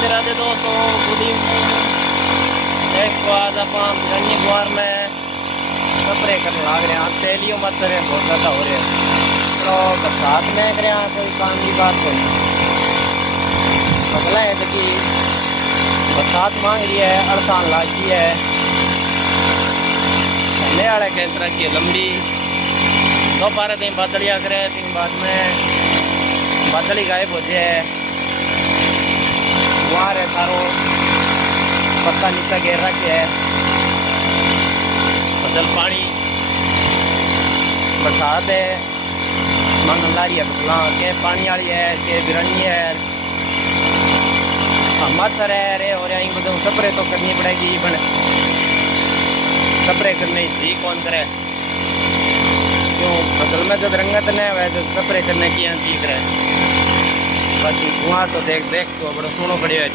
राधे राधे दोस्तों, good evening. एक बाद अपन गन्नी गुआर में स्प्रे करने लग रहे हैं। तेलियों मत रहे बहुत ज्यादा हो रहे हैं। तो बरसात में कर कोई काम की बात कोई अगला है कि बरसात मांग रही है, अड़सान लागी है पहले वाले के तरह की लंबी दोपहर दिन बादलिया करे, दिन बाद में बादली गायब हो जाए। गुआर है सारो पत्ता नीचे गिर रखे है, फसल पानी बरसात है मन लारी है। फसलों के पानी वाली है के बिरनी है, मच्छर है रे हो रहा है। स्प्रे तो करनी पड़ेगी, बन स्प्रे करने ही कौन करे क्यों फसल में जब रंगत नहीं हुआ तो स्प्रे करने की सीख रहे। बाकी धुआं तो देख तो बड़ा सोनो पड़े हुआ है।